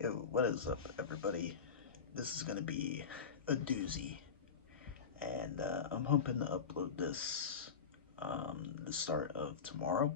Yo, what is up, everybody? This is gonna be a doozy, and I'm hoping to upload this the start of tomorrow,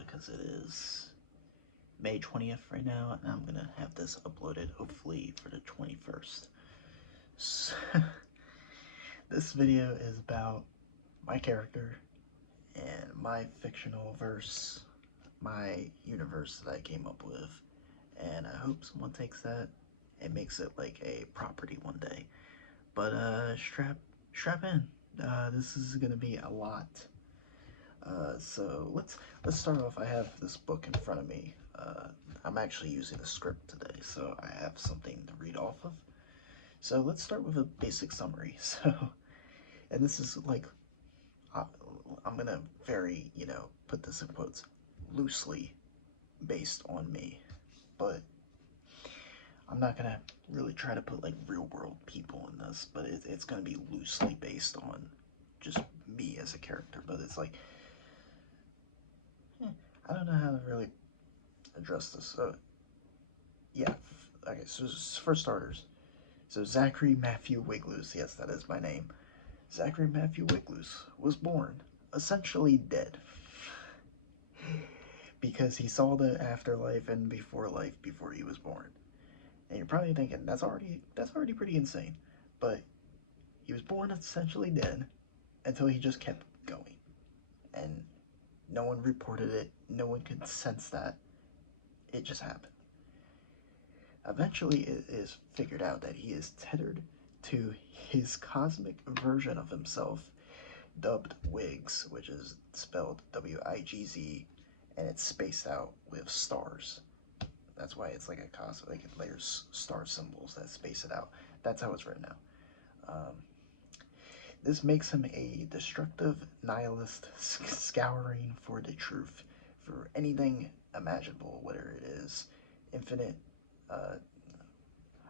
because it is May 20th right now, and I'm gonna have this uploaded hopefully for the 21st. So, this video is about my character and my fictional verse, my universe that I came up with, and I hope someone takes that and makes it like a property one day. But strap in. This is gonna be a lot. So let's start off. I have this book in front of me. I'm actually using a script today, so I have something to read off of. So let's start with a basic summary. So, and this is like, uh, I'm gonna put this in quotes, loosely based on me, but I'm not gonna really try to put like real world people in this, but it's gonna be loosely based on just me as a character. But it's like, I don't know how to really address this. So yeah, okay. So for starters, so Zachary Matthew Wigloos, yes, that is my name. Zachary Matthew Wigloos was born essentially dead because he saw the afterlife and before life before he was born. And you're probably thinking that's already pretty insane. But he was born essentially dead until he just kept going. And no one reported it, no one could sense that. It just happened. Eventually, it is figured out that he is tethered to his cosmic version of himself, dubbed Wiggs, which is spelled Wigz, and it's spaced out with stars. That's why it's like a cosmic, like there's star symbols that space it out. That's how it's written out. This makes him a destructive nihilist scouring for the truth, for anything imaginable, whether it is infinite, uh,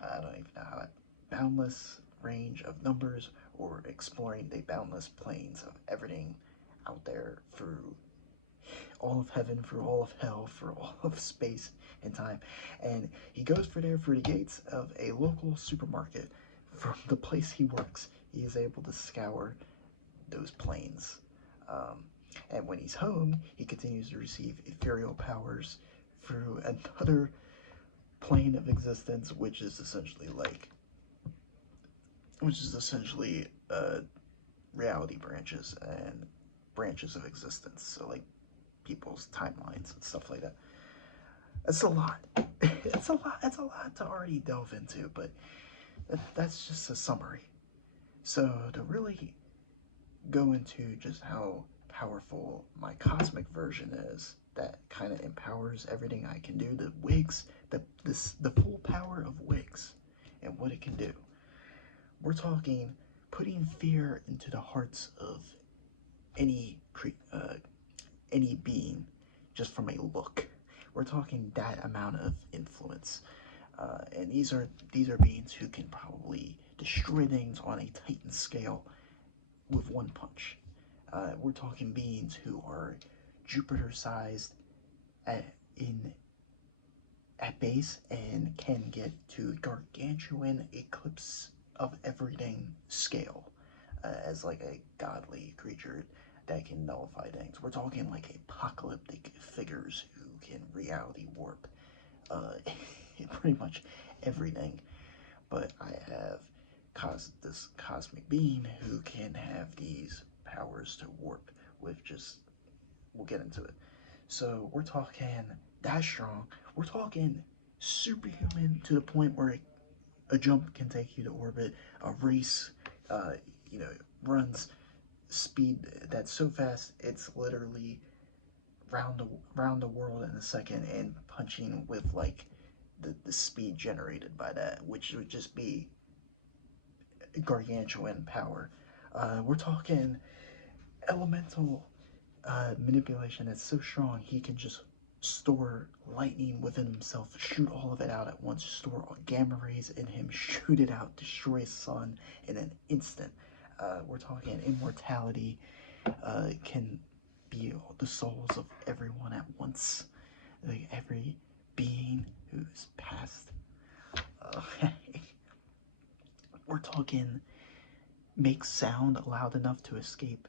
I don't even know how it, boundless range of numbers, or exploring the boundless plains of everything out there through all of heaven, through all of hell, for all of space and time. And he goes for there through the gates of a local supermarket. From the place he works, he is able to scour those planes. Um, and when he's home, he continues to receive ethereal powers through another plane of existence, which is essentially reality branches and branches of existence. So like people's timelines and stuff like that. It's a lot. It's a lot. It's a lot to already delve into, but that's just a summary. So to really go into just how powerful my cosmic version is, that kind of empowers everything I can do. The Wiggs, the full power of Wiggs, and what it can do. We're talking putting fear into the hearts of any any being just from a look. We're talking that amount of influence, and these are beings who can probably destroy things on a Titan scale with one punch. We're talking beings who are Jupiter-sized at in at base and can get to gargantuan eclipse of everything scale, as like a godly creature that can nullify things. We're talking like apocalyptic figures who can reality warp uh, pretty much everything. But I have this cosmic being who can have these powers to warp with just, we'll get into it. So we're talking that strong. We're talking superhuman to the point where a jump can take you to orbit. A race, uh, you know, runs speed that's so fast it's literally round the world in a second, and punching with like the speed generated by that, which would just be gargantuan power. We're talking elemental manipulation that's so strong he can just store lightning within himself, shoot all of it out at once, store gamma rays in him, shoot it out, destroy his sun in an instant. We're talking immortality, can be the souls of everyone at once, like every being who's passed we're talking makes sound loud enough to escape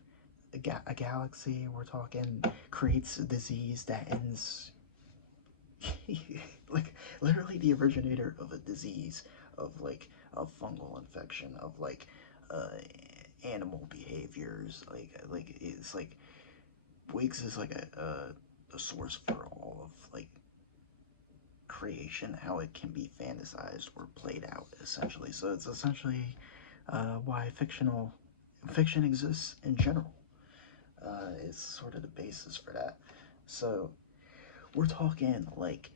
a galaxy. We're talking creates a disease that ends like literally the originator of a disease, of like a fungal infection, of like uh animal behaviors, like it's like Wigs is like a source for all of like creation, how it can be fantasized or played out essentially. So it's essentially why fiction exists in general. Is sort of the basis for that. So we're talking like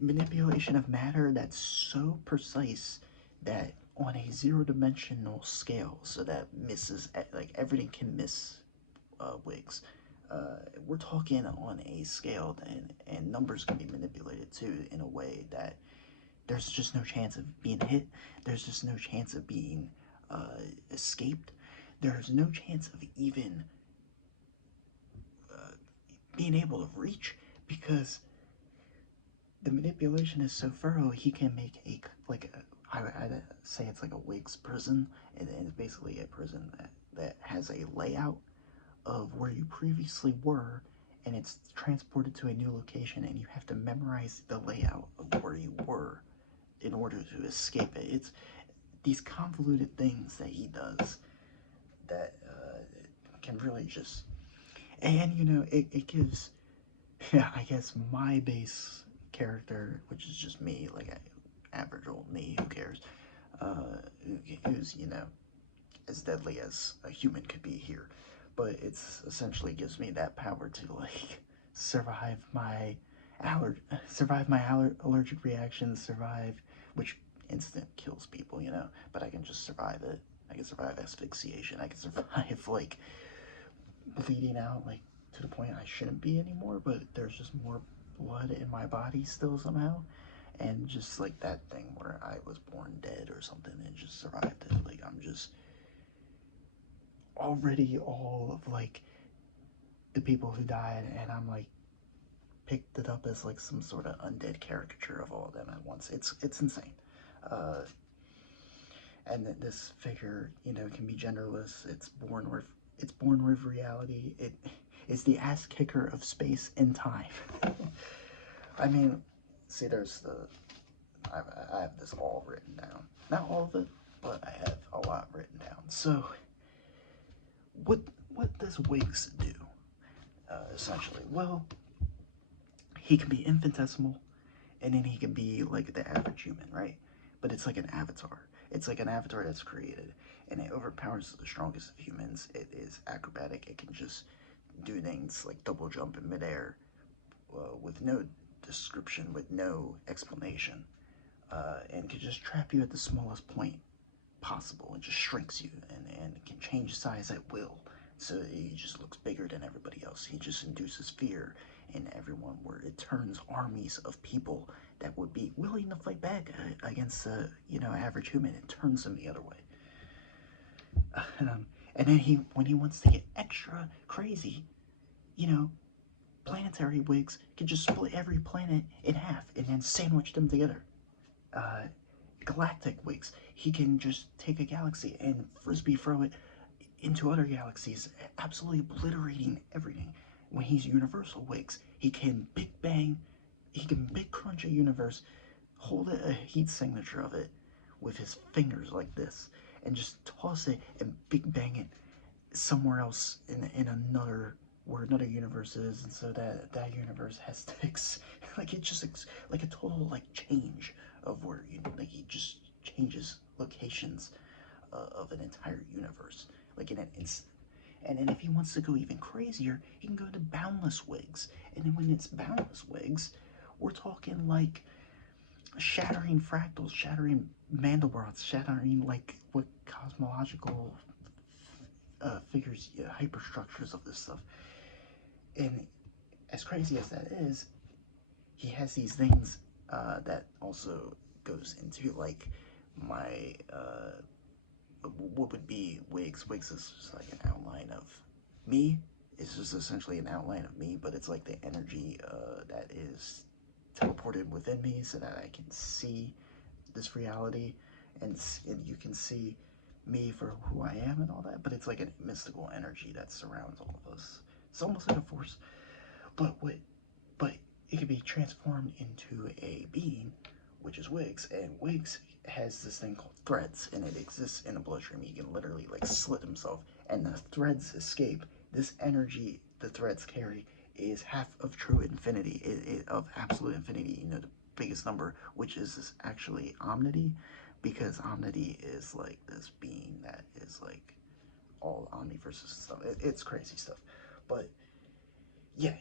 manipulation of matter that's so precise that on a zero dimensional scale, so that misses like everything can miss wigs. We're talking on a scale, and numbers can be manipulated too in a way that there's just no chance of being hit. There's just no chance of being escaped. There's no chance of even being able to reach, because the manipulation is so thorough. He can make a like I say it's like a Wig's prison, and it's basically a prison that has a layout of where you previously were, and it's transported to a new location, and you have to memorize the layout of where you were in order to escape it. It's these convoluted things that he does that can really just, and you know, it gives, yeah, I guess my base character, which is just me, like average old me, who cares, who's, you know, as deadly as a human could be here. But it's essentially gives me that power to like survive my allergic reactions, survive, which instant kills people, you know. But I can just survive it. I can survive asphyxiation. I can survive like bleeding out, like to the point I shouldn't be anymore. But there's just more blood in my body still somehow, and just like that thing where I was born dead or something and just survived it. Like I'm just already all of like the people who died, and I'm like picked it up as like some sort of undead caricature of all of them at once. It's insane. Uh, and that this figure, you know, can be genderless. It's born with reality. It is the ass kicker of space and time. I mean, see, there's the I have this all written down. Not all of it, but I have a lot written down. So, what what does Wigs do? Essentially, well, he can be infinitesimal, and then he can be like the average human, right? But it's like an avatar. It's like an avatar that's created, and it overpowers the strongest of humans. It is acrobatic. It can just do things like double jump in midair with no description, with no explanation, and can just trap you at the smallest point possible. It just shrinks you, and can change size at will. So he just looks bigger than everybody else. He just induces fear in everyone, where it turns armies of people that would be willing to fight back against a average human. It turns them the other way. And then when he wants to get extra crazy, you know, planetary wigs can just split every planet in half and then sandwich them together. Uh, Galactic wigs, he can just take a galaxy and frisbee throw it into other galaxies, absolutely obliterating everything. When he's universal wigs, he can big bang, he can big crunch a universe, hold a heat signature of it with his fingers like this, and just toss it and big bang it somewhere else in another, where another universe is, and so that universe has to like it just like a total like change of where you like he just changes locations of an entire universe like in an instant. And then if he wants to go even crazier, he can go to boundless wigs. And then when it's boundless wigs, we're talking like shattering fractals, shattering Mandelbrots, shattering like what cosmological figures, hyperstructures of this stuff. And as crazy as that is, he has these things that also goes into like my what would be Wigs. Wigs is just like an outline of me. It's just essentially an outline of me, but it's like the energy that is teleported within me so that I can see this reality. and you can see me for who I am and all that, but it's like a mystical energy that surrounds all of us. It's almost like a force, but but it can be transformed into a being, which is Wiggs, and Wiggs has this thing called threads, and it exists in the bloodstream. He can literally like slit himself, and the threads escape. This energy the threads carry is half of true infinity, of absolute infinity. You know, the biggest number, which is actually omnity, because omnity is like this being that is like all omniverses and stuff. It's crazy stuff, but yeah,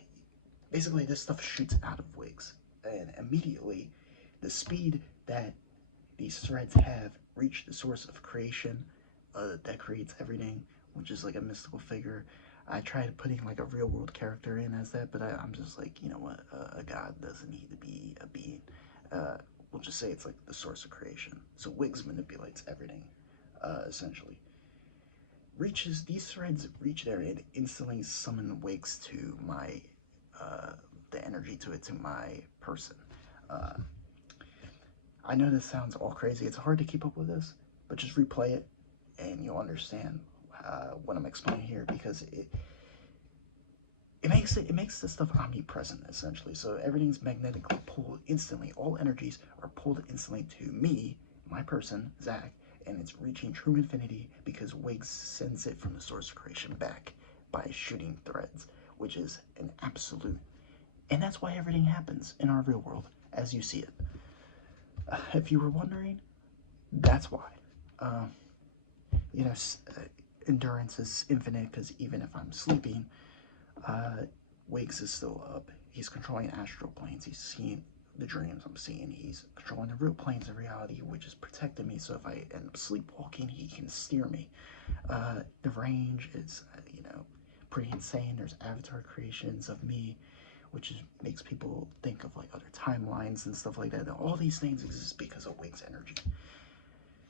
basically this stuff shoots out of Wiggs, and immediately the speed that these threads have reached the source of creation that creates everything, which is like a mystical figure. I tried putting like a real world character in as that, but I'm just like, you know what, a god doesn't need to be a being. We'll just say it's like the source of creation. So Wiggs manipulates everything, essentially. Reaches these threads reach there and instantly summon Wiggs to my the energy to my person. Uh, I know this sounds all crazy. It's hard to keep up with this, but just replay it and you'll understand what I'm explaining here, because it makes this stuff omnipresent essentially. So everything's magnetically pulled instantly. All energies are pulled instantly to me, my person, Zach, and it's reaching true infinity because Wiggs sends it from the source of creation back by shooting threads, which is an absolute. And that's why everything happens in our real world as you see it. If you were wondering, that's why. Uh, you know, endurance is infinite because even if I'm sleeping, uh, Wiggs is still up. He's controlling astral planes. He's seeing the dreams I'm seeing. He's controlling the real planes of reality, which is protecting me. So if I end up sleepwalking, he can steer me. The range is, pretty insane. There's avatar creations of me, which makes people think of like other timelines and stuff like that. And all these things exist because of Wiggs energy.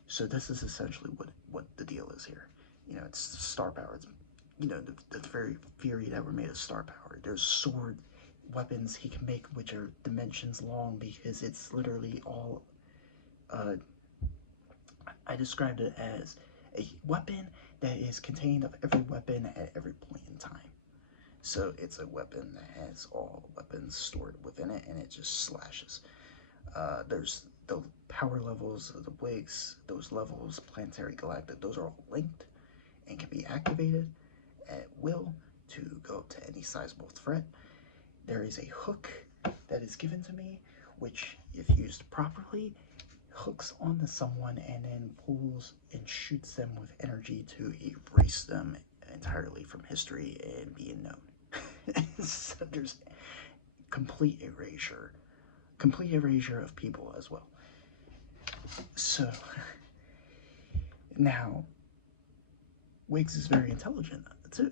So this is essentially what the deal is here. You know, it's star power. It's, the very theory that we're made of star power. There's sword weapons he can make which are dimensions long because it's literally all. I described it as a weapon that is contained of every weapon at every point in time. So it's a weapon that has all weapons stored within it, and it just slashes. There's the power levels of the Wiggs, those levels, planetary, galactic, those are all linked and can be activated at will to go up to any sizable threat. There is a hook that is given to me, which, if used properly, hooks onto someone and then pulls and shoots them with energy to erase them entirely from history and being known. So there's complete erasure of people as well. So now Wiggs is very intelligent too.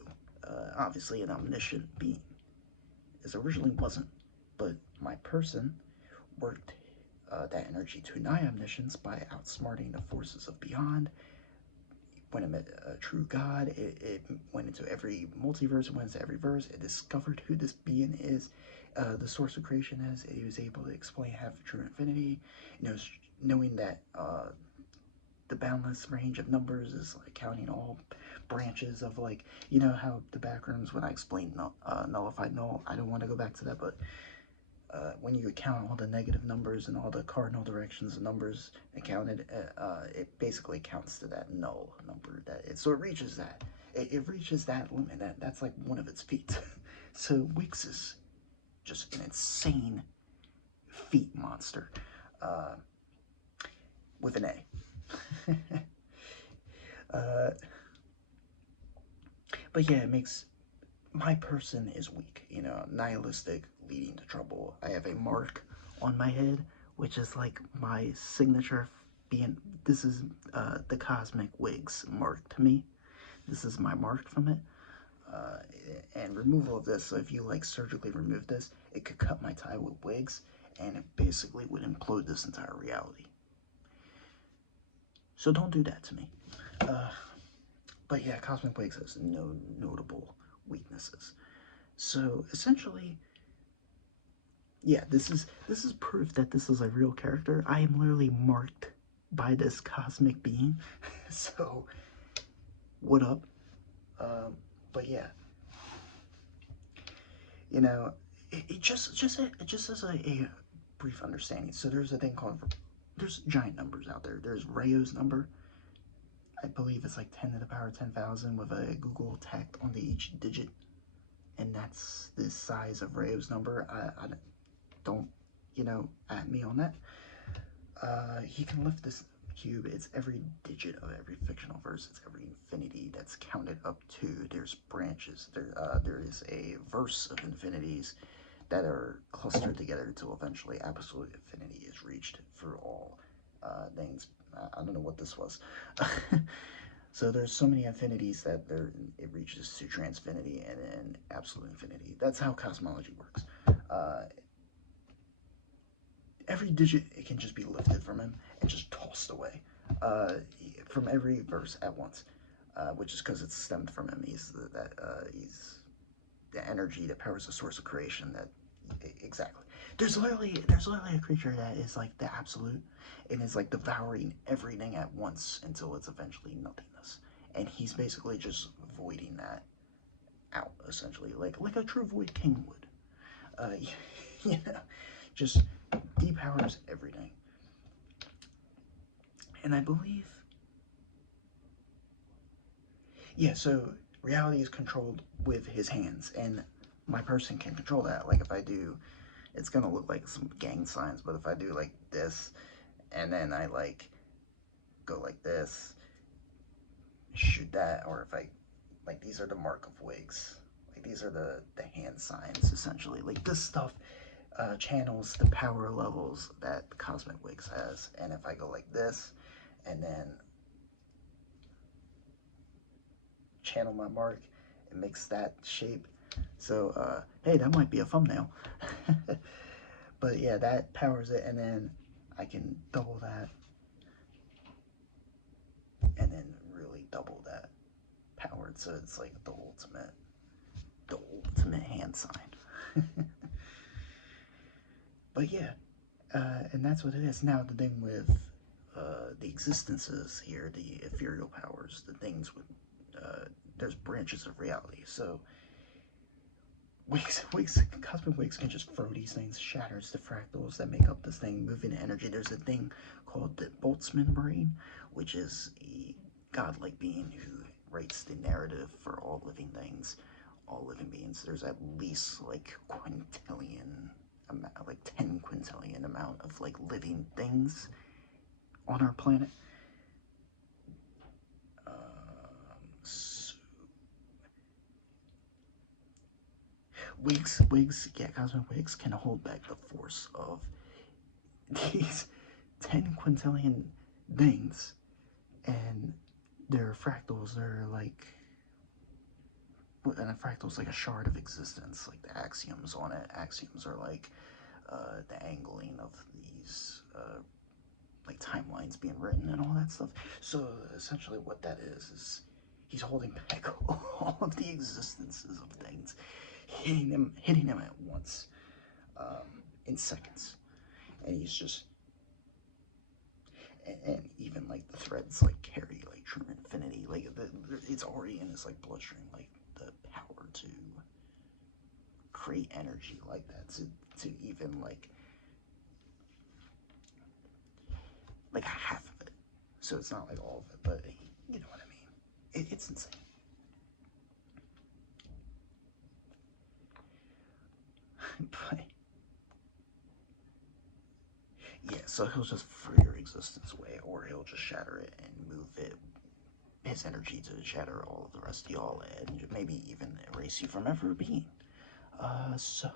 Obviously an omniscient being. As originally wasn't, but my person worked that energy to nigh omniscience by outsmarting the forces of beyond. When it met a true God, it went into every multiverse, it went into every verse, it discovered who this being is, the source of creation is, it was able to explain half of true infinity, knowing that the boundless range of numbers is like counting all branches of, like, you know how the backrooms when I explained nullified null, I don't want to go back to that, but when you count all the negative numbers and all the cardinal directions of numbers accounted, it basically counts to that null number. So it reaches that. It reaches that limit. That's like one of its feet. So Wiggs is just an insane feet monster with an A. But yeah, it makes my person is weak, nihilistic, leading to trouble. I have a mark on my head, which is like my signature. This is the cosmic Wiggs mark to me. This is my mark from it. And removal of this, so if you like surgically remove this, it could cut my tie with Wiggs, and it basically would implode this entire reality. So don't do that to me. But yeah, Cosmic Wiggs has no notable weaknesses. So essentially, yeah, this is proof that this is a real character. I am literally marked by this cosmic being. So, what up? But yeah, you know, just as a brief understanding. So there's a thing called there's giant numbers out there. There's Rayo's number. I believe it's like 10 to the power 10,000 with a Google tacked onto each digit, and that's the size of Rayo's number. I don't, at me on that. He can lift this cube. It's every digit of every fictional verse. It's every infinity that's counted up to. There's branches. There is a verse of infinities that are clustered together until eventually absolute infinity is reached for all things. I don't know what this was. So there's so many infinities that it reaches to transfinity and then absolute infinity. That's how cosmology works. Uh, every digit it can just be lifted from him and just tossed away uh, from every verse at once, which is because it's stemmed from him. He's the energy that powers the source of creation. That exactly. There's literally a creature that is like the absolute and is like devouring everything at once until it's eventually nothingness. And he's basically just voiding that out essentially, like a true void king would. Uh, you know, just depowers everything. And I believe, yeah, so reality is controlled with his hands, and my person can control that. Like if I do, it's gonna look like some gang signs, but if I do like this, and then I like go like this, shoot that, or if I, like these are the mark of wigs. Like these are the hand signs essentially. Like this stuff channels the power levels that Cosmic Wigs has. And if I go like this, and then channel my mark, it makes that shape. So, hey, that might be a thumbnail. But yeah, that powers it, and then I can double that, and then really double that powered, so it's like the ultimate hand sign. But yeah, and that's what it is. Now the thing with the existences here, the ethereal powers, the things with there's branches of reality. So cosmic wakes can just throw these things, shatters the fractals that make up this thing, moving energy. There's a thing called the Boltzmann brain, which is a godlike being who writes the narrative for all living things, all living beings. There's at least like quintillion, like 10 quintillion amount of like living things on our planet. So yeah, cosmic wigs can hold back the force of these 10 quintillion things, and they're fractals. They're like, and a fractal's like a shard of existence, like the axioms on it. Axioms are like the angling of these like timelines being written and all that stuff. So essentially, what that is he's holding back all of the existences of things, hitting them at once in seconds, and he's just and even like the threads like carry like true infinity, like it's already in his like bloodstream, like the power to create energy like that, to even like half of it. So it's not like all of it, but you know what I mean. It's insane. But yeah, so he'll just throw your existence away, or he'll just shatter it and move it, his energy, to shatter all of the rest of y'all, and maybe even erase you from ever being. So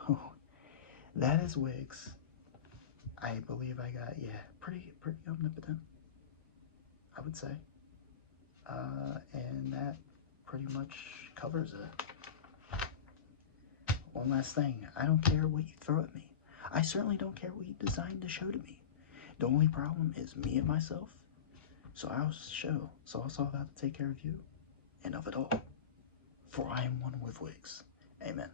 that is Wigs. I believe I got, yeah, pretty omnipotent, I would say. And that pretty much covers it. One last thing, I don't care what you throw at me. I certainly don't care what you designed the show to be. The only problem is me and myself. So I'll show. So I'll solve how to take care of you and of it all. For I am one with Wigs. Amen.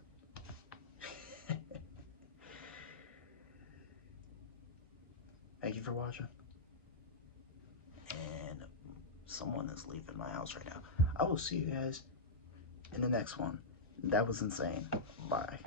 Thank you for watching. someone is leaving my house right now. I will see you guys in the next one. That was insane. Bye.